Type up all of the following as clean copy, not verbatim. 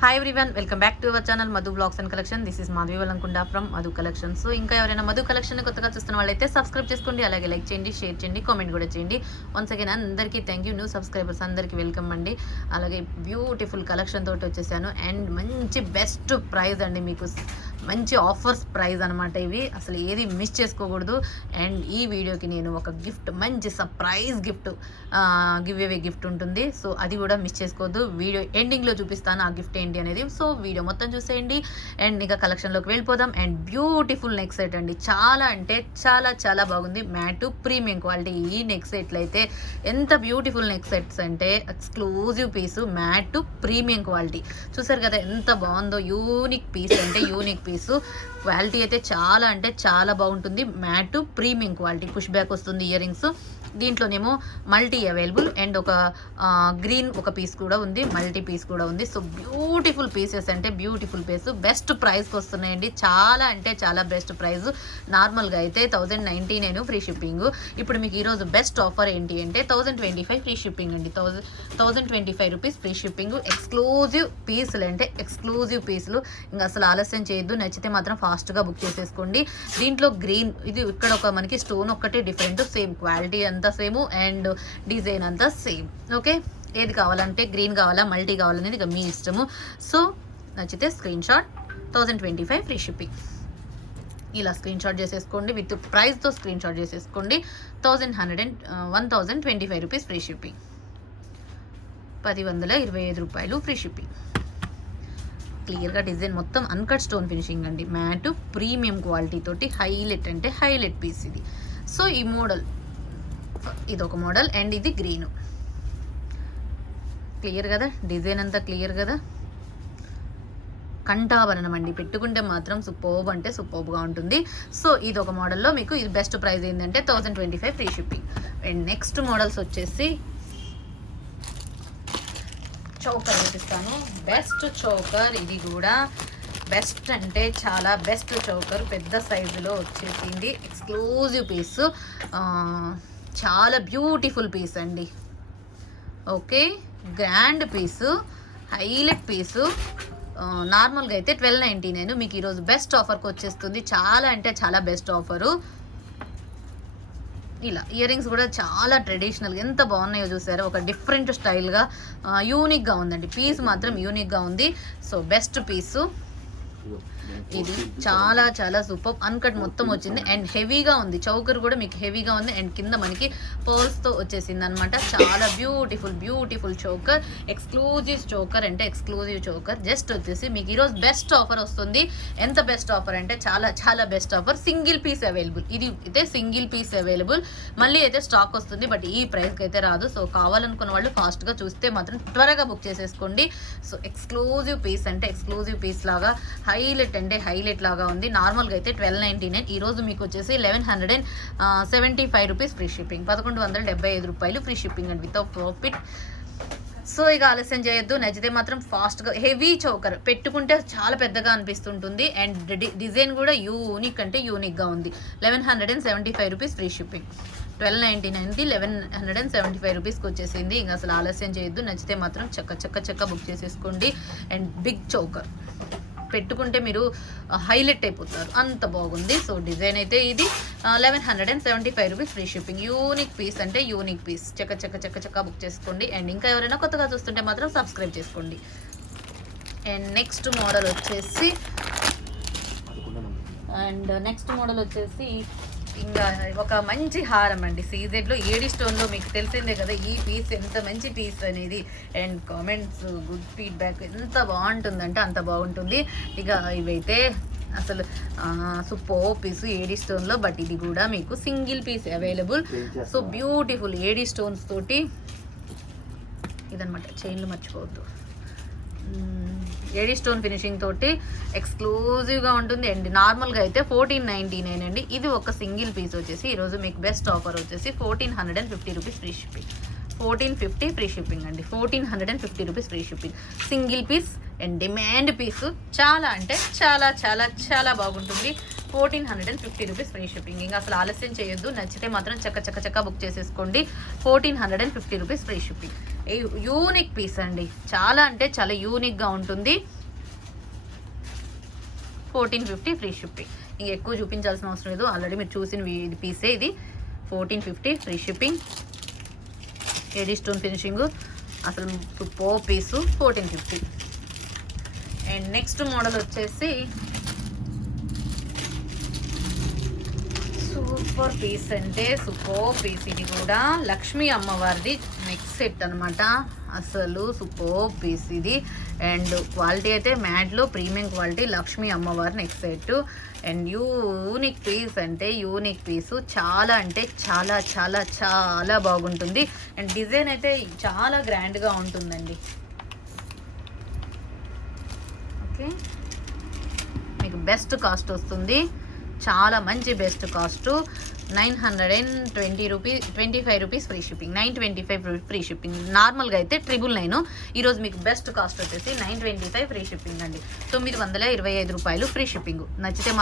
Hi everyone, welcome back to our channel Madhu blogs and collection. This is Madhavi Valankunda from Madhu collection. So ఇంకా ఎవరైనా Madhu collection కొత్తగా చూస్తున్న వాళ్ళైతే subscribe చేసుకోండి, అలాగే లైక్ చేయండి, షేర్ చేయండి, కామెంట్ కూడా చేయండి. వన్స్ అగైన్ అందరికీ థ్యాంక్ యూ. న్యూ సబ్స్క్రైబర్స్ అందరికీ వెల్కమ్ అండి. అలాగే బ్యూటిఫుల్ కలెక్షన్ తోటి వచ్చేసాను అండ్ మంచి బెస్ట్ ప్రైస్ అండి, మీకు మంచి ఆఫర్స్ ప్రైస్ అనమాట. ఇవి అసలు ఏది మిస్ చేసుకోకూడదు. అండ్ ఈ వీడియోకి నేను ఒక గిఫ్ట్, మంచి surprise gift, give away gift ఉంటుంది. సో అది కూడా మిస్ చేసుకోవద్దు. వీడియో ఎండింగ్లో చూపిస్తాను ఆ గిఫ్ట్ ఏంటి అనేది. సో వీడియో మొత్తం చూసేయండి అండ్ ఇంకా కలెక్షన్లోకి వెళ్ళిపోదాం. అండ్ బ్యూటిఫుల్ నెక్ సెట్ అండి, చాలా అంటే చాలా చాలా బాగుంది. Matte premium quality. ఈ నెక్ సెట్లు అయితే ఎంత బ్యూటిఫుల్ నెక్ సెట్స్ అంటే exclusive piece, matte premium quality. చూసారు కదా ఎంత బాగుందో. యూనిక్ పీస్ అంటే యూనిక్ పీసు. క్వాలిటీ అయితే చాలా అంటే చాలా బాగుంటుంది. Matte premium quality. Push back వస్తుంది ఇయర్ రింగ్స్. దీంట్లోనేమో మల్టీ అవైలబుల్ అండ్ ఒక గ్రీన్ ఒక పీస్ కూడా ఉంది, మల్టీ పీస్ కూడా ఉంది. సో బ్యూటిఫుల్ పీసెస్ అంటే బ్యూటిఫుల్ పీస్. బెస్ట్ ప్రైస్కి వస్తున్నాయండి, చాలా అంటే చాలా బెస్ట్ ప్రైస్. నార్మల్గా అయితే 1099 ఫ్రీ షిప్పింగ్. ఇప్పుడు మీకు ఈరోజు బెస్ట్ ఆఫర్ ఏంటి అంటే 1025 ఫ్రీ షిప్పింగ్ అండి. 1025 రూపీస్ ఫ్రీ షిప్పింగ్. ఎక్స్క్లూజివ్ పీసులు అంటే ఎక్స్క్లూజివ్ పీసులు. ఇంకా అసలు ఆలస్యం చేయొద్దు, నచ్చితే మాత్రం ఫాస్ట్గా బుక్ చేసేసుకోండి. దీంట్లో గ్రీన్, ఇది ఇక్కడ ఒక మనకి స్టోన్ ఒక్కటే డిఫరెంట్, సేమ్ క్వాలిటీ అంతా సేమ్ అండ్ డిజైన్ అంతా సేమ్. ఓకే, ఏది కావాలంటే గ్రీన్ కావాలా మల్టీ కావాలనేది ఇక మీ ఇష్టము. సో నచ్చితే స్క్రీన్ షాట్ 1025 ఫ్రీ షిప్పింగ్ ఇలా స్క్రీన్ షాట్ చేసేసుకోండి. విత్ ప్రైస్తో స్క్రీన్ షాట్ చేసేసుకోండి. 1025 రూపీస్ ఫ్రీ షిప్పింగ్, 1025 రూపాయలు ఫ్రీ షిప్పింగ్. క్లియర్గా డిజైన్ మొత్తం అన్కట్ స్టోన్ ఫినిషింగ్ అండి. మ్యాటు ప్రీమియం క్వాలిటీ తోటి హైలైట్ అంటే హైలైట్ పీస్ ఇది. సో ఈ మోడల్, ఇదొక మోడల్ అండ్ ఇది గ్రీన్. క్లియర్ కదా, డిజైన్ అంతా క్లియర్ కదా. కంఠాభరణం అండి, పెట్టుకుంటే మాత్రం సూపర్బ్ అంటే సూపర్బ్గా ఉంటుంది. సో ఇది ఒక మోడల్లో మీకు ఇది బెస్ట్ ప్రైస్ ఏంటంటే 1025 free shipping. And next models వచ్చేసి చౌకర్ చూపిస్తాను. బెస్ట్ చౌకర్, ఇది కూడా బెస్ట్ అంటే చాలా బెస్ట్ చౌకర్. పెద్ద సైజులో వచ్చేసింది. ఎక్స్క్లూజివ్ పీస్, చాలా బ్యూటిఫుల్ పీస్ అండి. ఓకే, గ్రాండ్ పీసు, హైలైట్ పీసు. నార్మల్గా అయితే 1299, మీకు ఈరోజు బెస్ట్ ఆఫర్కి వచ్చేస్తుంది. చాలా అంటే చాలా బెస్ట్ ఆఫరు. ఇలా ఇయర్ రింగ్స్ కూడా చాలా ట్రెడిషనల్గా ఎంత బాగున్నాయో చూసారా. ఒక డిఫరెంట్ స్టైల్గా యూనిక్గా ఉందండి. పీస్ మాత్రం యూనిక్గా ఉంది. సో బెస్ట్ పీసు ఇది, చాలా చాలా సూపర్. అన్కట్ మొత్తం వచ్చింది అండ్ హెవీగా ఉంది. చౌకర్ కూడా మీకు హెవీగా ఉంది అండ్ కింద మనకి పర్ల్స్తో వచ్చేసింది అనమాట. చాలా beautiful beautiful choker. Exclusive choker అంటే ఎక్స్క్లూజివ్ చౌకర్. జస్ట్ వచ్చేసి మీకు ఈరోజు బెస్ట్ ఆఫర్ వస్తుంది. ఎంత బెస్ట్ ఆఫర్ అంటే చాలా చాలా best offer. Single piece available. ఇది అయితే సింగిల్ పీస్ అవైలబుల్. మళ్ళీ అయితే స్టాక్ వస్తుంది, బట్ ఈ ప్రైస్కి అయితే రాదు. సో కావాలనుకున్న వాళ్ళు ఫాస్ట్గా చూస్తే మాత్రం త్వరగా బుక్ చేసేసుకోండి. సో ఎక్స్క్లూజివ్ పీస్ అంటే ఎక్స్క్లూజివ్ పీస్ లాగా హైలైట్ అంటే హైలైట్ లాగా ఉంది. నార్మల్గా అయితే 1299, ఈరోజు మీకు వచ్చేసి 1175 రూపీస్ ఫ్రీ షిప్పింగ్, 1175 రూపాయలు free shipping and without profit. So ఇక ఆలస్యం చేయొద్దు, నచ్చితే మాత్రం ఫాస్ట్గా. హెవీ చౌకర్, పెట్టుకుంటే చాలా పెద్దగా అనిపిస్తుంటుంది అండ్ డిజైన్ కూడా యూనిక్ అంటే యూనిక్గా ఉంది. 1175 రూపీస్ ఫ్రీ షిప్పింగ్. 1299ది 1175 రూపీస్కి వచ్చేసింది. ఇంకా అసలు ఆలస్యం చేయొద్దు, నచ్చితే మాత్రం చక్క బుక్ చేసేసుకోండి. అండ్ బిగ్ చౌకర్, పెట్టుకుంటే మీరు హైలైట్ అయిపోతారు, అంత బాగుంది. సో డిజైన్ అయితే ఇది 1175 rupees free shipping. Unique piece అంటే యూనిక్ పీస్. చక్క బుక్ చేసుకోండి. అండ్ ఇంకా ఎవరైనా కొత్తగా చూస్తుంటే మాత్రం సబ్స్క్రైబ్ చేసుకోండి. అండ్ నెక్స్ట్ మోడల్ వచ్చేసి ఇంకా ఒక మంచి హారం అండి. సీజెడ్లో ఏడి స్టోన్లో, మీకు తెలిసిందే కదా ఈ పీస్ ఎంత మంచి పీస్ అనేది. అండ్ కామెంట్స్, గుడ్ ఫీడ్బ్యాక్ ఎంత బాగుంటుందంటే అంత బాగుంటుంది. ఇక ఇవైతే అసలు సూపర్ పీస్ ఏడి స్టోన్లో, బట్ ఇది కూడా మీకు single piece available. So beautiful AD stones తోటి ఇదనమాట. చైన్లు మర్చిపోవద్దు. ఏడి స్టోన్ ఫినిషింగ్ తోటి ఎక్స్క్లూజివ్గా ఉంటుంది. అండ్ నార్మల్గా అయితే 1499 అండి. ఇది ఒక సింగిల్ పీస్ వచ్చేసి ఈరోజు మీకు బెస్ట్ ఆఫర్ వచ్చేసి 1450 rupees free shipping. 1450 free shipping అండి. 1450 rupees free shipping. Single piece and demand piece. చాలా అంటే చాలా చాలా చాలా బాగుంటుంది. 1450 రూపీస్ ఫ్రీ షిప్పింగ్. ఇంకా అసలు ఆలస్యం చేయొద్దు, నచ్చితే మాత్రం చక్క బుక్ చేసేసుకోండి. 1450 rupees free shipping. Unique piece అండి, చాలా అంటే చాలా యూనిక్గా ఉంటుంది. 1450 ఫ్రీ షిప్పింగ్. ఇంక ఎక్కువ చూపించాల్సిన అవసరం లేదు, ఆల్రెడీ మీరు చూసిన పీసే ఇది. 1450 free shipping. AD stone finishing, అసలు super piece. 1450. And next model వచ్చేసి సూపర్ పీస్ అంటే సూపర్ పీస్. ఇది కూడా లక్ష్మీ అమ్మవారిది నెక్ సెట్ అనమాట. అసలు సూపర్ పీస్ ఇది. అండ్ క్వాలిటీ అయితే మ్యాట్లో ప్రీమియం క్వాలిటీ, లక్ష్మీ అమ్మవారి neck set. And unique piece అంటే యూనిక్ పీసు, చాలా అంటే చాలా చాలా చాలా బాగుంటుంది. అండ్ డిజైన్ అయితే చాలా గ్రాండ్గా ఉంటుందండి. ఓకే, మీకు బెస్ట్ కాస్ట్ వస్తుంది, చాలా మంచి best cost. 920 rupees, 25 rupees free shipping. 925 free shipping. నార్మల్గా అయితే 999. ఈరోజు మీకు బెస్ట్ కాస్ట్ వచ్చేసి 925 ఫ్రీ షిప్పింగ్ అండి. 925 రూపాయలు ఫ్రీ షిప్పింగ్. నచ్చితే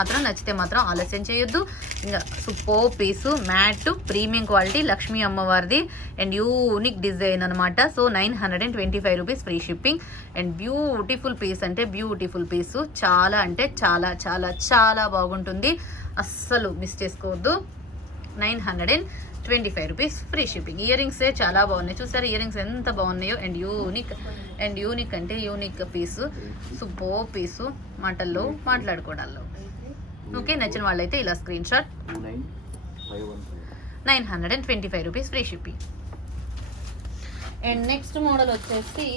మాత్రం ఆలస్యం చేయొద్దు. ఇంకా super piece, matte premium quality, Lakshmi అమ్మవారిది అండ్ యూనిక్ డిజైన్ అనమాట. So 925 rupees free shipping. And beautiful piece అంటే బ్యూటిఫుల్ పీసు, చాలా అంటే చాలా చాలా చాలా బాగుంటుంది, అస్సలు మిస్ చేసుకోవద్దు. 925 రూపీస్ ఫ్రీ షిప్పింగ్. ఇయర్ రింగ్సే చాలా బాగున్నాయి, చూసారు ఇయర్ రింగ్స్ ఎంత బాగున్నాయో. అండ్ యూనిక్ అంటే యూనిక్ పీసు, సూపర్ పీసు, మాటల్లో మాట్లాడుకోవడాల్లో. ఓకే, నచ్చిన వాళ్ళైతే ఇలా screen shot. 925 rupees free shipping. And next model వచ్చేసి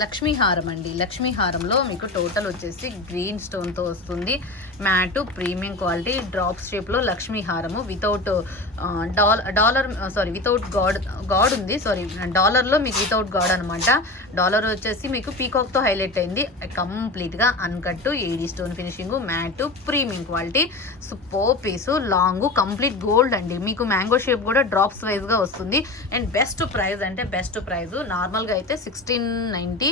లక్ష్మీ హారం అండి. లక్ష్మీ హారంలో మీకు టోటల్ వచ్చేసి గ్రీన్ స్టోన్తో వస్తుంది. మ్యాటు ప్రీమియం క్వాలిటీ, డ్రాప్ షేప్లో లక్ష్మీ హారము వితౌట్ వితౌట్ గాడ్ ఉంది. డాలర్లో మీకు వితౌట్ గాడ్ అనమాట. డాలర్ వచ్చేసి మీకు పీకాక్తో హైలైట్ అయింది. కంప్లీట్గా uncut, AD stone finishing, matte premium quality, super piece, long, complete gold అండి. మీకు మ్యాంగో షేప్ కూడా డ్రాప్స్ వైజ్గా వస్తుంది. అండ్ బెస్ట్ ప్రైస్ అంటే బెస్ట్ ప్రైస్. నార్మల్గా అయితే 1690,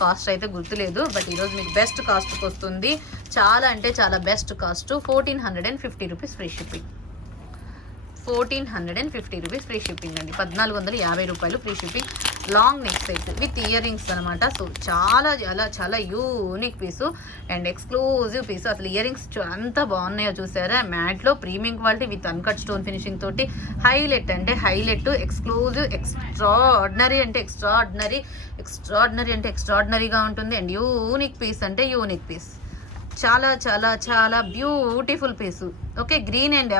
కాస్ట్ అయితే గుర్తులేదు, బట్ ఈరోజు మీకు బెస్ట్ కాస్ట్కి వస్తుంది. చాలా అంటే చాలా best cost. 1450 rupees free shipping. 1450 rupees free shipping అండి. 1450 రూపాయలు free shipping. Long neck set with earrings అనమాట. సో చాలా చాలా చాలా unique piece and exclusive piece. అసలు ఇయర్ రింగ్స్ అంత బాగున్నాయో చూసారా. మ్యాట్లో premium quality with uncut stone finishing తోటి హైలైట్ అంటే హైలైట్, ఎక్స్క్లూజివ్, ఎక్స్ట్రాడినరీ అంటే ఎక్స్ట్రాడినరీగా ఉంటుంది. అండ్ యూనిక్ పీస్ అంటే యూనిక్ పీస్, చాలా చాలా చాలా beautiful piece. Okay, green and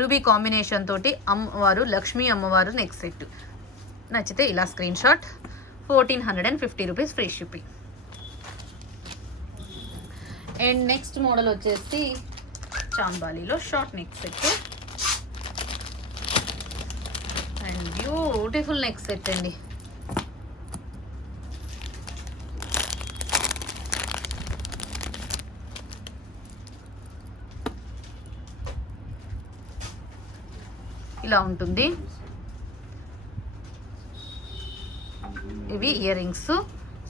ruby combination తోటి అమ్మవారు, లక్ష్మీ అమ్మవారు నెక్ సెట్. నచ్చితే ఇలా screenshot. 1450 rupees free shipping. And next model వచ్చేసి చాంబాలీలో short neck set and beautiful neck set అండి. ఇలా ఉంటుంది. ఇవి ఇయర్ రింగ్స్.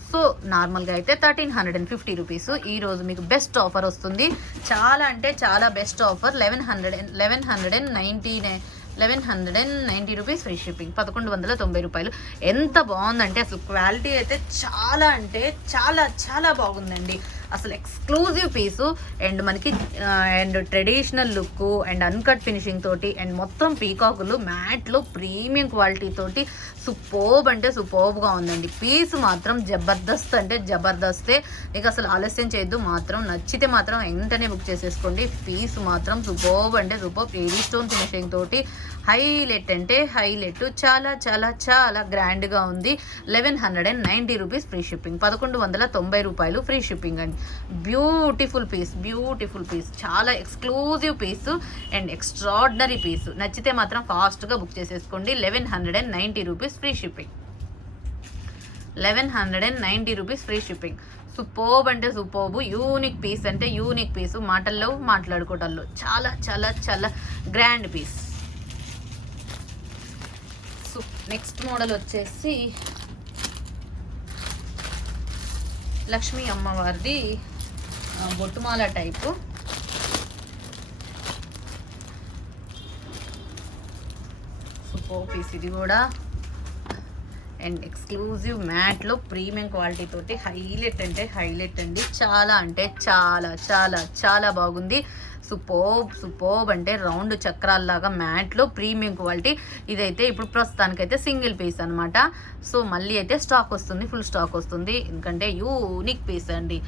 సో నార్మల్గా అయితే 1350 రూపీస్. ఈరోజు మీకు బెస్ట్ ఆఫర్ వస్తుంది, చాలా అంటే చాలా best offer. 1190 rupees free shipping. 1190 రూపాయలు. ఎంత బాగుందంటే అసలు క్వాలిటీ అయితే చాలా అంటే చాలా చాలా బాగుందండి. అసలు ఎక్స్క్లూజివ్ పీసు అండ్ మనకి and traditional look and uncut finishing తోటి అండ్ మొత్తం పీకాకులు మ్యాట్లో ప్రీమియం క్వాలిటీ తోటి సూపర్బ్ అంటే సూపర్బ్గా ఉందండి. పీస్ మాత్రం జబర్దస్త్ అంటే జబర్దస్తే. ఇక అసలు ఆలస్యం చేయొద్దు, మాత్రం నచ్చితే మాత్రం వెంటనే బుక్ చేసేసుకోండి. పీస్ మాత్రం సూపర్బ్ అంటే సూపర్బ్, ఏడీ స్టోన్ ఫినిషింగ్ తోటి హైలైట్ అంటే హైలైట్, చాలా చాలా చాలా గ్రాండ్గా ఉంది. 1190 రూపీస్ ఫ్రీ షిప్పింగ్. 1190 రూపాయలు ఫ్రీ షిప్పింగ్ అండి. బ్యూటిఫుల్ పీస్, చాలా ఎక్స్క్లూజివ్ పీసు అండ్ ఎక్స్ట్రాడినరీ పీసు. నచ్చితే మాత్రం ఫాస్ట్గా బుక్ చేసేసుకోండి. 1190 rupees free shipping. 1190 rupees free shipping. Superb అంటే సూపర్బ్, యూనిక్ పీస్ అంటే యూనిక్ పీసు, మాటల్లో మాట్లాడుకోవటాల్లో చాలా చాలా చాలా గ్రాండ్ పీస్. నెక్స్ట్ మోడల్ వచ్చేసి లక్ష్మీ అమ్మవారిది బొట్టుమాల టైపు. సూపర్ పీస్ ఇది కూడా. అండ్ ఎక్స్క్లూజివ్ మ్యాట్లో ప్రీమియం క్వాలిటీ తోటి హైలైట్ అంటే హైలైట్ అండి. చాలా అంటే చాలా చాలా చాలా బాగుంది. సూపర్బ్ అంటే రౌండ్ చక్రాల్లాగా మ్యాట్లో ప్రీమియం క్వాలిటీ. ఇదైతే ఇప్పుడు ప్రస్తుతానికైతే సింగిల్ పీస్ అనమాట. సో మళ్ళీ అయితే స్టాక్ వస్తుంది, ఫుల్ స్టాక్ వస్తుంది. ఎందుకంటే యూనిక్ పీస్ అండి,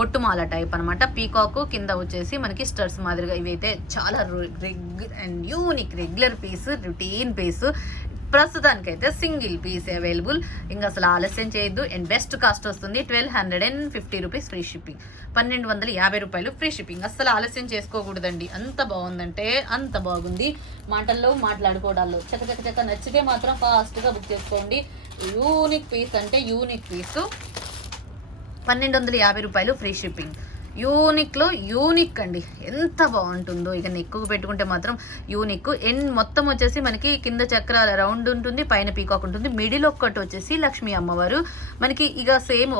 బొట్టుమాల టైప్ అనమాట. పీకాక్ కింద వచ్చేసి మనకి స్టడ్స్ మాదిరిగా. ఇవైతే చాలా and unique regular piece, routine piece. ప్రస్తుతానికైతే సింగిల్ పీస్ అవైలబుల్. ఇంకా అసలు ఆలస్యం చేయొద్దు. అండ్ బెస్ట్ కాస్ట్ వస్తుంది 1250 రూపీస్ ఫ్రీ షిప్పింగ్. 1250 రూపాయలు ఫ్రీ షిప్పింగ్. అసలు ఆలస్యం చేసుకోకూడదండి. అంత బాగుందంటే అంత బాగుంది. మాటల్లో మాట్లాడుకోవడాల్లో చక్క నచ్చితే మాత్రం ఫాస్ట్గా బుక్ చేసుకోండి. యూనిక్ పీస్ అంటే యూనిక్ పీసు. 1250 రూపాయలు ఫ్రీ షిప్పింగ్. యూనిక్లో యూనిక్ అండి, ఎంత బాగుంటుందో. ఇక నెక్కుకు పెట్టుకుంటే మాత్రం యూనిక్. ఎండ్ మొత్తం వచ్చేసి మనకి కింద చక్రాల రౌండ్ ఉంటుంది, పైన పీకాక్ ఉంటుంది. మిడిల్ ఒక్కటి వచ్చేసి లక్ష్మీ అమ్మవారు. మనకి ఇక సేమ్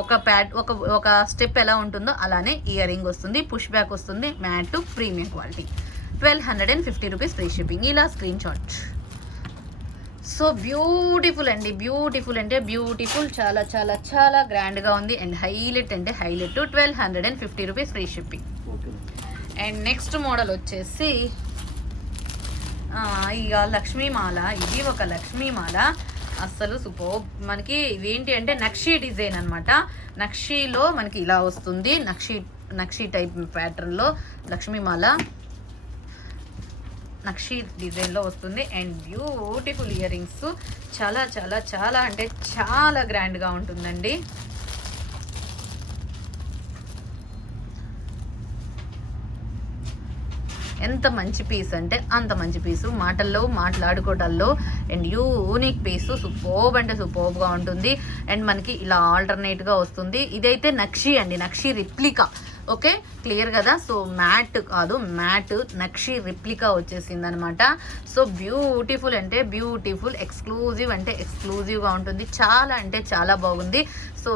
ఒక స్టెప్ ఎలా ఉంటుందో అలానే ఇయర్ రింగ్ వస్తుంది, పుష్ బ్యాక్ వస్తుంది. Mat premium quality. 1250 rupees free shipping. ఇలా స్క్రీన్ షాట్. సో బ్యూటిఫుల్ అండి, బ్యూటిఫుల్ అంటే బ్యూటిఫుల్. చాలా చాలా చాలా గ్రాండ్గా ఉంది. అండ్ హైలైట్ అంటే highlight. 1250 rupees free shipping. And next model వచ్చేసి ఇక లక్ష్మీమాల. ఇది ఒక లక్ష్మీమాల. అస్సలు సూపర్. మనకి ఇవేంటి అంటే నక్షీ డిజైన్ అనమాట. నక్షీలో మనకి ఇలా వస్తుంది, నక్షీ టైప్ ప్యాటర్న్లో లక్ష్మీమాల. నక్షీ డిజైన్లో వస్తుంది. And beautiful ear rings. చాలా చాలా చాలా అంటే చాలా గ్రాండ్గా ఉంటుందండి. ఎంత మంచి పీస్ అంటే అంత మంచి పీసు. మాటల్లో మాట్లాడుకోవటాల్లో అండ్ యూనిక్ పీసు. సూపర్బ్ అంటే సూపర్బ్గా ఉంటుంది. అండ్ మనకి ఇలా ఆల్టర్నేట్గా వస్తుంది. ఇదైతే నక్షీ అండి, నక్షీ రిప్లికా. ఓకే, క్లియర్ కదా. సో మ్యాట్ కాదు, మ్యాట్ నక్షీ రిప్లికా వచ్చేసింది అనమాట. సో బ్యూటిఫుల్ అంటే బ్యూటిఫుల్, ఎక్స్క్లూజివ్ అంటే ఎక్స్క్లూజివ్గా ఉంటుంది. చాలా అంటే చాలా బాగుంది. సో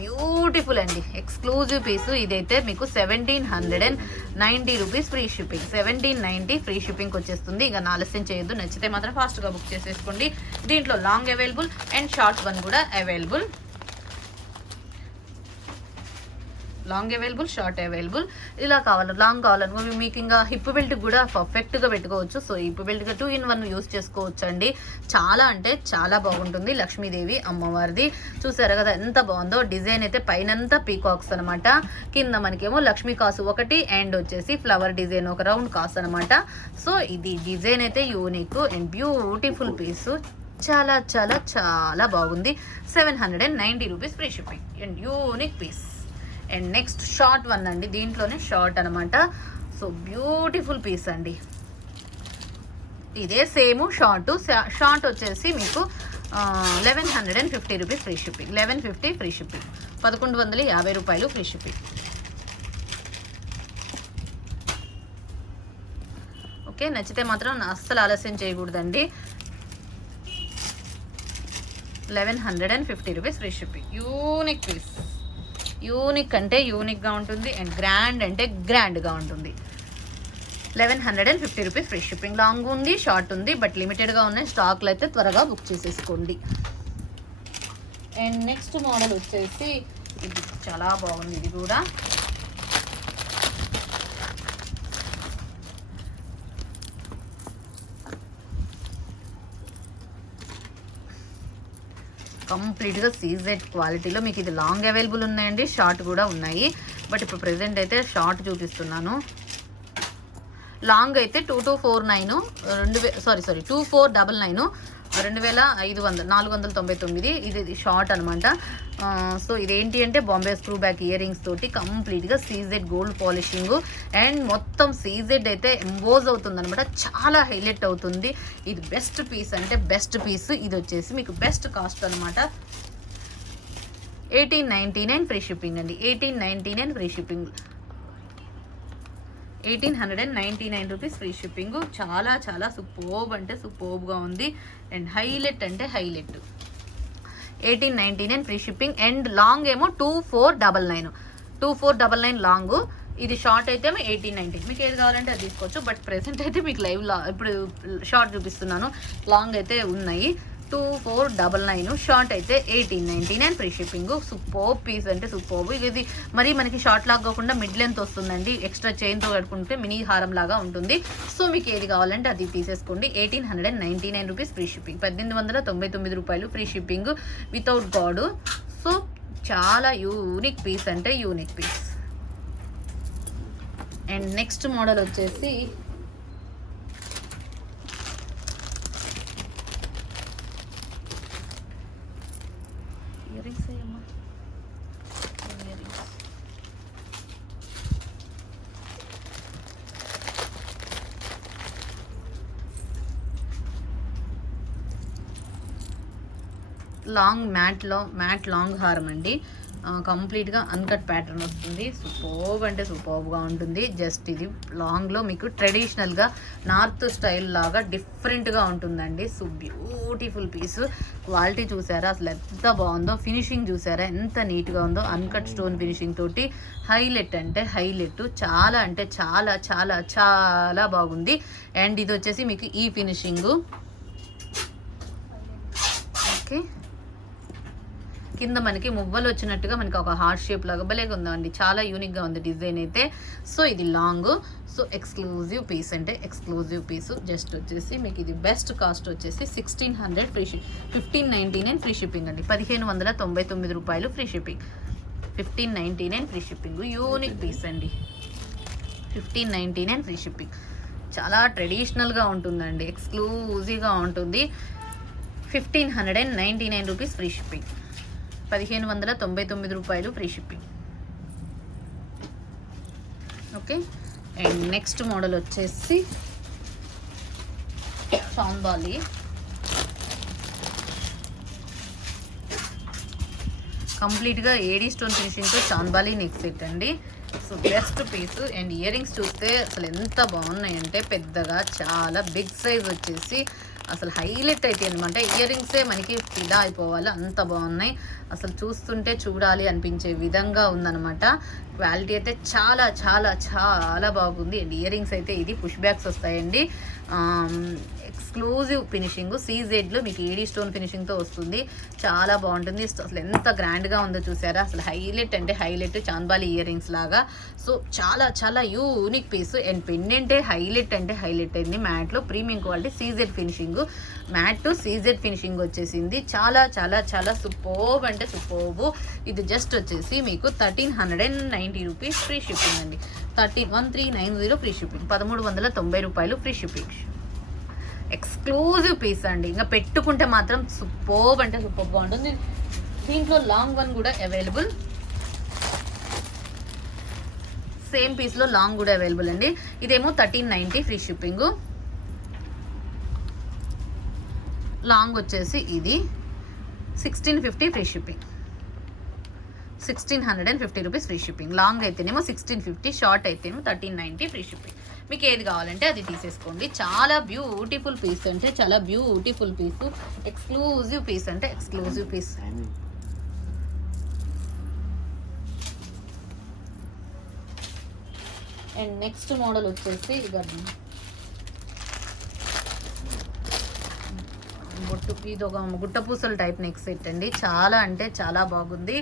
బ్యూటిఫుల్ అండి, ఎక్స్క్లూజివ్ పీసు. ఇదైతే మీకు 1790 రూపీస్ ఫ్రీ షిప్పింగ్. 1790 ఫ్రీ షిప్పింగ్కి వచ్చేస్తుంది. ఇక ఆలస్యం చేయొద్దు. నచ్చితే మాత్రం ఫాస్ట్గా బుక్ చేసేసుకోండి. దీంట్లో long available and short one కూడా available. Long available, short available. ఇలా కావాలి, లాంగ్ కావాలనుకో మీకు ఇంకా హిప్ బెల్ట్ కూడా పర్ఫెక్ట్గా పెట్టుకోవచ్చు. సో హిప్ బెల్ట్గా 2-in-1 యూస్ చేసుకోవచ్చు అండి. చాలా అంటే చాలా బాగుంటుంది. లక్ష్మీదేవి అమ్మవారిది చూసారు కదా ఎంత బాగుందో. డిజైన్ అయితే పైనంతా పీకాక్స్ అనమాట, కింద మనకేమో లక్ష్మీ కాసు ఒకటి అండ్ వచ్చేసి ఫ్లవర్ డిజైన్ ఒక రౌండ్ కాసు అనమాట. సో ఇది డిజైన్ అయితే యూనిక్ అండ్ బ్యూటిఫుల్ పీసు. చాలా చాలా చాలా బాగుంది. 790 rupees free shipping and unique piece. And next short one అండి, దీంట్లోనే షార్ట్ అనమాట. సో బ్యూటిఫుల్ పీస్ అండి. ఇదే సేమ్ షార్ట్ వచ్చేసి మీకు 1150 rupees free shipping. 1150 free shipping. 1150 రూపాయలు ఫ్రీ షిప్పింగ్. ఓకే, నచ్చితే మాత్రం అస్సలు ఆలస్యం చేయకూడదండి. 1150 rupees free shipping. Unique piece. Unique అంటే యూనిక్గా ఉంటుంది అండ్ గ్రాండ్ అంటే గ్రాండ్గా ఉంటుంది. 1150 రూపీస్ ఫ్రీ షిప్పింగ్. లాంగ్ ఉంది, షార్ట్ ఉంది, బట్ లిమిటెడ్గా ఉన్నాయి. స్టాక్లు అయితే త్వరగా బుక్ చేసేసుకోండి. అండ్ నెక్స్ట్ మోడల్ వచ్చేసి ఇది చాలా బాగుంది. ఇది కూడా కంప్లీట్గా సీజెడ్ క్వాలిటీలో మీకు ఇది లాంగ్ అవైలబుల్ ఉన్నాయండి, షార్ట్ కూడా ఉన్నాయి. బట్ ఇప్పుడు ప్రెజెంట్ అయితే షార్ట్ చూపిస్తున్నాను. లాంగ్ అయితే 2249 2499 499. ఇది షార్ట్ అనమాట. సో ఇదేంటి అంటే Bombay screw back ear rings తోటి కంప్లీట్గా సీజెడ్ గోల్డ్ పాలిషింగ్ అండ్ మొత్తం సీజెడ్ అయితే ఎంబోజ్ అవుతుంది అనమాట. చాలా హైలైట్ అవుతుంది. ఇది బెస్ట్ పీస్ అంటే బెస్ట్ పీస్. ఇది వచ్చేసి మీకు బెస్ట్ కాస్ట్ అనమాట. 1899 ఫ్రీ షిప్పింగ్ అండి. 1899 free shipping. 1899 rupees free shipping. చాలా చాలా సూపర్బ్ అంటే సూపర్బ్గా ఉంది అండ్ హైలైట్ అంటే highlight. 1899 free shipping. And long ఏమో 2499 లాంగ్. ఇది షార్ట్ అయితే 1890. మీకు ఏది కావాలంటే అది తీసుకోవచ్చు. బట్ ప్రెసెంట్ అయితే మీకు లైవ్ ఇప్పుడు షార్ట్ చూపిస్తున్నాను. లాంగ్ అయితే ఉన్నాయి 2499, షార్ట్ అయితే 1899 ఫ్రీ షిప్పింగ్. సూపర్ పీస్ అంటే సూపర్. ఇది మరి మనకి షార్ట్ లాగా కాకుండా మిడ్ లెంత్ వస్తుందండి. ఎక్స్ట్రా చైన్తో కట్టుకుంటే మినీ హారం లాగా ఉంటుంది. సో మీకు ఏది కావాలంటే అది తీసేసుకోండి. 1899 రూపీస్ ఫ్రీ షిప్పింగ్. 1899 రూపాయలు ఫ్రీ షిప్పింగ్ వితౌట్ గాడ్. సో చాలా యూనిక్ పీస్ అంటే unique piece. And next model వచ్చేసి లాంగ్ మ్యాట్ లాంగ్ హారం అండి. కంప్లీట్గా అన్కట్ ప్యాటర్న్ వస్తుంది. సూపర్బ్ అంటే సూపర్బ్గా ఉంటుంది. జస్ట్ ఇది లాంగ్లో మీకు ట్రెడిషనల్గా నార్త్ స్టైల్ లాగా డిఫరెంట్గా ఉంటుందండి. So beautiful piece. క్వాలిటీ చూసారా అసలు ఎంత బాగుందో, ఫినిషింగ్ చూసారా ఎంత నీట్గా ఉందో. అన్కట్ స్టోన్ ఫినిషింగ్ తోటి హైలైట్ అంటే హైలైట్. చాలా అంటే చాలా చాలా చాలా బాగుంది. అండ్ ఇది వచ్చేసి మీకు ఈ ఫినిషింగ్. ఓకే, కింద మనకి మువ్వలు వచ్చినట్టుగా మనకి ఒక హార్ట్ షేప్ లాగా భలేగా ఉందండి. చాలా యూనిక్గా ఉంది డిజైన్ అయితే. సో ఇది లాంగ్. సో ఎక్స్క్లూజివ్ పీస్ అంటే ఎక్స్క్లూజివ్ పీసు. జస్ట్ వచ్చేసి మీకు ఇది బెస్ట్ కాస్ట్ వచ్చేసి 1600 ఫ్రీ 1599 ఫ్రీ షిప్పింగ్ అండి. 1599 రూపాయలు free shipping. 1599 free shipping. Unique piece అండి. 1599 ఫ్రీ షిప్పింగ్. చాలా ట్రెడిషనల్గా ఉంటుందండి. ఎక్స్క్లూజివ్గా ఉంటుంది. 1599 రూపీస్ ఫ్రీ షిప్పింగ్. 1599 రూపాయలు free shipping. Okay. And next model వచ్చేసి చాంబాలి. కంప్లీట్గా ఏడీ స్టోన్ ఫినిషింగ్తో చాంబాలి నెక్ సెట్ అండి. So best piece. And earrings చూస్తే అసలు ఎంత బాగున్నాయంటే పెద్దగా చాలా బిగ్ సైజ్ వచ్చేసి అసలు హైలైట్ అయితే అనమాట. ఇయర్ రింగ్సే మనకి ఫిదా అయిపోవాలి, అంత బాగున్నాయి. అసలు చూస్తుంటే చూడాలి అనిపించే విధంగా ఉందన్నమాట. క్వాలిటీ అయితే చాలా చాలా చాలా బాగుంది. అండ్ ఇయర్ రింగ్స్ అయితే ఇది పుష్ బ్యాక్స్ వస్తాయండి. Exclusive finishing. సీజెడ్లో మీకు ఏడీ స్టోన్ ఫినిషింగ్తో వస్తుంది. చాలా బాగుంటుంది. అసలు ఎంత గ్రాండ్గా ఉందో చూసారా. అసలు హైలైట్ అంటే హైలైట్ చాంబాలి ఇయర్ రింగ్స్ లాగా. సో చాలా చాలా యూనిక్ పీస్. అండ్ పెండెంటే హైలైట్ అంటే హైలైట్ అయింది. మ్యాట్లో premium quality CZ finishing. Matte to CZ finishing వచ్చేసింది. చాలా చాలా చాలా సూపర్బ్ అంటే సూపర్బ్. ఇది జస్ట్ వచ్చేసి మీకు 1390 రూపీస్ ఫ్రీ షిప్పింగ్ అండి. 1390 ఫ్రీ షిప్పింగ్. 1390 రూపాయలు ఫ్రీ షిప్పింగ్. ఎక్స్క్లూజివ్ పీస్ అండి. ఇంకా పెట్టుకుంటే మాత్రం సూపర్బ్ అంటే సూపర్గా ఉంటుంది. దీంట్లో లాంగ్ వన్ కూడా అవైలబుల్. సేమ్ పీస్లో లాంగ్ కూడా అవైలబుల్ అండి. ఇదేమో 1390 ఫ్రీ షిప్పింగ్. లాంగ్ వచ్చేసి ఇది 1650 free shipping. 1650 rupees free shipping. Long అయితేనేమో 1650, షార్ట్ అయితేనేమో 1390 ఫ్రీ షిప్పింగ్. మీకు ఏది కావాలంటే అది తీసేసుకోండి. చాలా బ్యూటిఫుల్ పీస్ అంటే చాలా బ్యూటిఫుల్ పీసు. ఎక్స్క్లూజివ్ పీస్ అంటే exclusive piece. And next model వచ్చేసి ఇది ఒక గుట్ట పూసల టైప్ నెక్ సెట్ అండి. చాలా అంటే చాలా బాగుంది.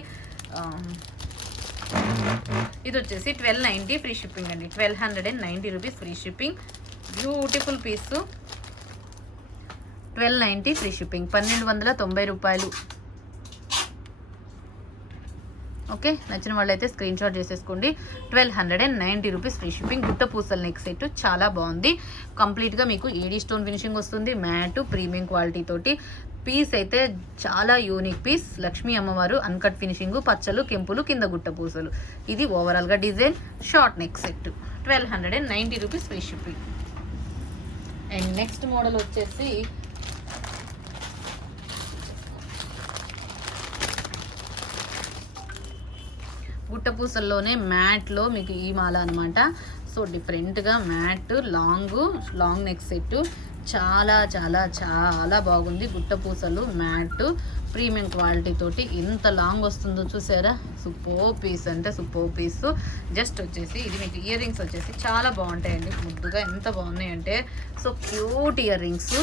ఇది వచ్చేసి 1290 ఫ్రీ షిప్పింగ్ అండి. 1290 రూపీస్ ఫ్రీ షిప్పింగ్. బ్యూటిఫుల్ పీసు. 1290 ఫ్రీ షిప్పింగ్. 1290 రూపాయలు. ఓకే, నచ్చిన వాళ్ళైతే స్క్రీన్ షాట్ చేసేసుకోండి. 1290 రూపీస్ ఫ్రీ షిప్పింగ్. గుట్ట పూసల నెక్ సెట్ చాలా బాగుంది. కంప్లీట్గా మీకు ఏడీ స్టోన్ ఫినిషింగ్ వస్తుంది. మ్యాట్ ప్రీమియం క్వాలిటీ తోటి. పీస్ అయితే చాలా యూనిక్ పీస్. లక్ష్మీ అమ్మవారు అన్కట్ ఫినిషింగ్, పచ్చలు కెంపులు, కింద గుట్ట పూసలు. ఇది ఓవరాల్గా design. Short neck set 1290 rupees free shipping. And next model వచ్చేసి గుట్ట పూసల్లోనే మ్యాట్లో మీకు ఈ మాల అనమాట. సో డిఫరెంట్గా మ్యాట్ లాంగ్ నెక్ సెట్ చాలా చాలా చాలా బాగుంది. బుట్ట పూసలు మ్యాట్ ప్రీమియం క్వాలిటీ తోటి ఎంత లాంగ్ వస్తుందో చూసారా. సూపర్ పీస్ అంటే సూపర్ పీస్. జస్ట్ వచ్చేసి ఇది మీకు ఇయర్ రింగ్స్ వచ్చేసి చాలా బాగుంటాయండి. ముద్దుగా ఎంత బాగున్నాయంటే సో క్యూట్ ఇయర్ రింగ్స్,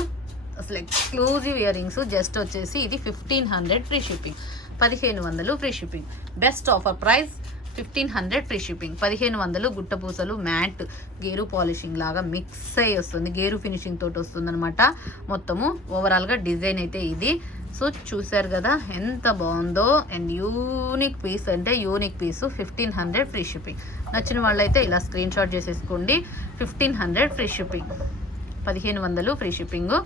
అసలు ఎక్స్క్లూజివ్ ఇయర్ రింగ్స్. జస్ట్ వచ్చేసి ఇది 1500 free shipping, 1500 free shipping. Best offer price 1500 free shipping. 1500 గుట్ట పూసలు మ్యాట్ గేరు పాలిషింగ్ లాగా మిక్స్ అయ్యి వస్తుంది, గేరు ఫినిషింగ్ తోటి వస్తుంది అనమాట. మొత్తము ఓవరాల్గా డిజైన్ అయితే ఇది. సో చూసారు కదా ఎంత బాగుందో. అండ్ యూనిక్ పీస్ అంటే యూనిక్ పీసు. 1500 ఫ్రీ షిప్పింగ్. నచ్చిన వాళ్ళైతే ఇలా స్క్రీన్ షాట్ చేసేసుకోండి. 1500 free shipping, 1500 free shipping.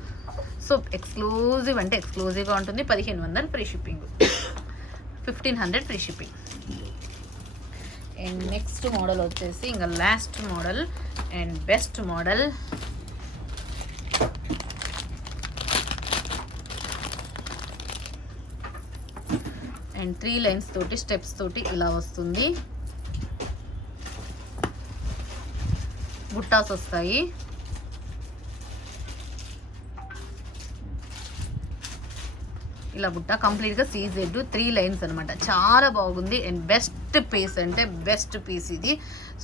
So exclusive అంటే ఎక్స్క్లూజివ్గా ఉంటుంది. 1500 free shipping, 1500 free shipping. And next model వచ్చేసి ఇంకా last model and best model. And 3 lines తోటి స్టెప్స్ తోటి ఇలా వస్తుంది. బుట్టాస్ వస్తాయి. ఇలా బుట్ట కంప్లీట్గా సీజెడ్ 3 లైన్స్ అనమాట. చాలా బాగుంది. అండ్ బెస్ట్ పీస్ అంటే బెస్ట్ పీస్ ఇది.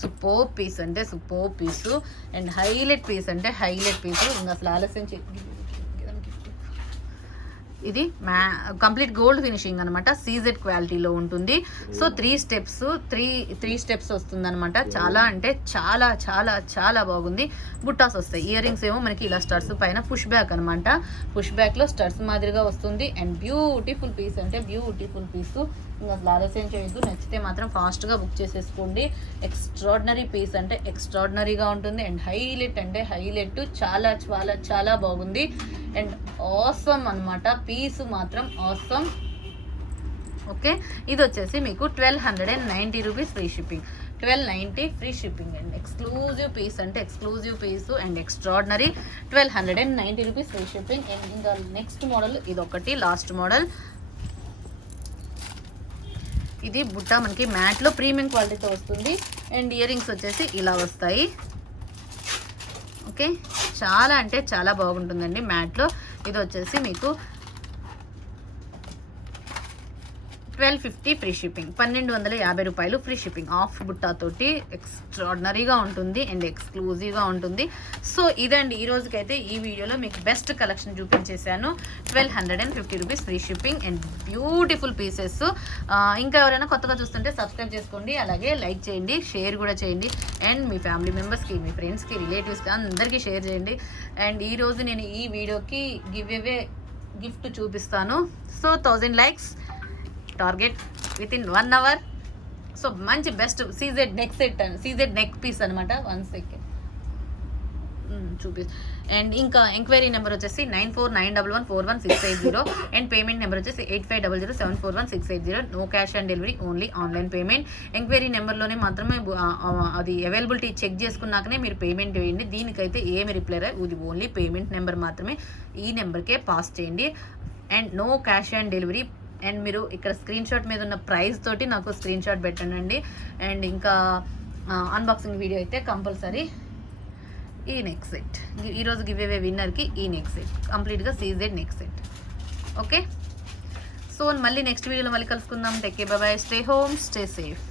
సూపర్ పీస్ అంటే super piece. And highlight piece అంటే హైలైట్ పీసు. ఇంకా అసలు ఆలస్యం ఇది కంప్లీట్ గోల్డ్ ఫినిషింగ్ అనమాట. సీజెడ్ క్వాలిటీలో ఉంటుంది. సో 3 స్టెప్స్ వస్తుంది అనమాట. చాలా అంటే చాలా చాలా చాలా బాగుంది. బుట్టాస్ వస్తాయి. ఇయర్ రింగ్స్ ఏమో మనకి ఇలా స్టడ్స్ పైన పుష్ బ్యాక్ అనమాట. పుష్ బ్యాక్లో స్టడ్స్ మాదిరిగా వస్తుంది. అండ్ బ్యూటిఫుల్ పీస్ అంటే బ్యూటిఫుల్ పీసు. ఇంకా అసలు ఆలస్యం చేయొద్దు. నచ్చితే మాత్రం ఫాస్ట్గా బుక్ చేసేసుకోండి. ఎక్స్ట్రాడినరీ పీస్ అంటే ఎక్స్ట్రాడినరీగా ఉంటుంది. అండ్ హైలైట్ అంటే హైలైట్. చాలా చాలా చాలా బాగుంది. అండ్ ఆసమ్ అనమాట. పీసు మాత్రం ఆసమ్. ఓకే, ఇది వచ్చేసి మీకు 1290 rupees free shipping, 1290 free shipping. And exclusive piece అంటే exclusive piece and extraordinary 1290 rupees free shipping. And ఇంకా నెక్స్ట్ మోడల్ ఇది ఒకటి లాస్ట్ మోడల్. ఇది బుట్ట మనకి మ్యాట్లో ప్రీమియం క్వాలిటీతో వస్తుంది. అండ్ ఇయర్ రింగ్స్ వచ్చేసి ఇలా వస్తాయి. ఓకే, చాలా అంటే చాలా బాగుంటుందండి మ్యాట్లో. ఇది వచ్చేసి మీకు 1250 ఫ్రీ షిప్పింగ్, 1250 రూపాయలు ఫ్రీ షిప్పింగ్. ఆఫ్ బుట్టాతోటి ఎక్స్ట్రాడినరీగా ఉంటుంది అండ్ ఎక్స్క్లూజివ్గా ఉంటుంది. సో ఇదండి ఈ రోజుకైతే ఈ వీడియోలో మీకు బెస్ట్ కలెక్షన్ చూపించేశాను. 1250 rupees free shipping and beautiful pieces. ఇంకా ఎవరైనా కొత్తగా చూస్తుంటే సబ్స్క్రైబ్ చేసుకోండి, అలాగే లైక్ చేయండి, షేర్ కూడా చేయండి. అండ్ మీ ఫ్యామిలీ మెంబర్స్కి, మీ ఫ్రెండ్స్కి, రిలేటివ్స్కి అందరికీ షేర్ చేయండి. అండ్ ఈరోజు నేను ఈ వీడియోకి గిఫ్ట్ చూపిస్తాను. So 1000 likes target within 1 hour. So మంచి best CZ neck set and CZ neck piece అనమాట. 1 సెకండ్ చూపి. అండ్ ఇంకా ఎంక్వైరీ నెంబర్ వచ్చేసి 9491141680 అండ్ పేమెంట్ నెంబర్ వచ్చేసి 8500741680. No cash on delivery, only online payment. Enquiry నెంబర్లోనే మాత్రమే అది అవైలబిలిటీ చెక్ చేసుకున్నాకనే మీరు పేమెంట్ వేయండి. దీనికైతే ఏమి రిప్లై రాదు, ఇది ఓన్లీ పేమెంట్ నెంబర్ మాత్రమే. ఈ నెంబర్కే పాస్ చేయండి. And no cash on delivery. And మీరు ఇక్కడ స్క్రీన్ షాట్ మీద ఉన్న ప్రైస్ తోటి నాకు స్క్రీన్ షాట్ పెట్టండి. అండ్ ఇంకా అన్బాక్సింగ్ వీడియో అయితే కంపల్సరీ. ఈ నెక్ సెట్ ఈరోజు గివ్ అవే విన్నర్కి ఈ నెక్ సెట్ కంప్లీట్గా CZ neck set. Okay, so మళ్ళీ నెక్స్ట్ వీడియోలో మళ్ళీ కలుసుకుందాం. Take care, bye bye, stay home, stay safe.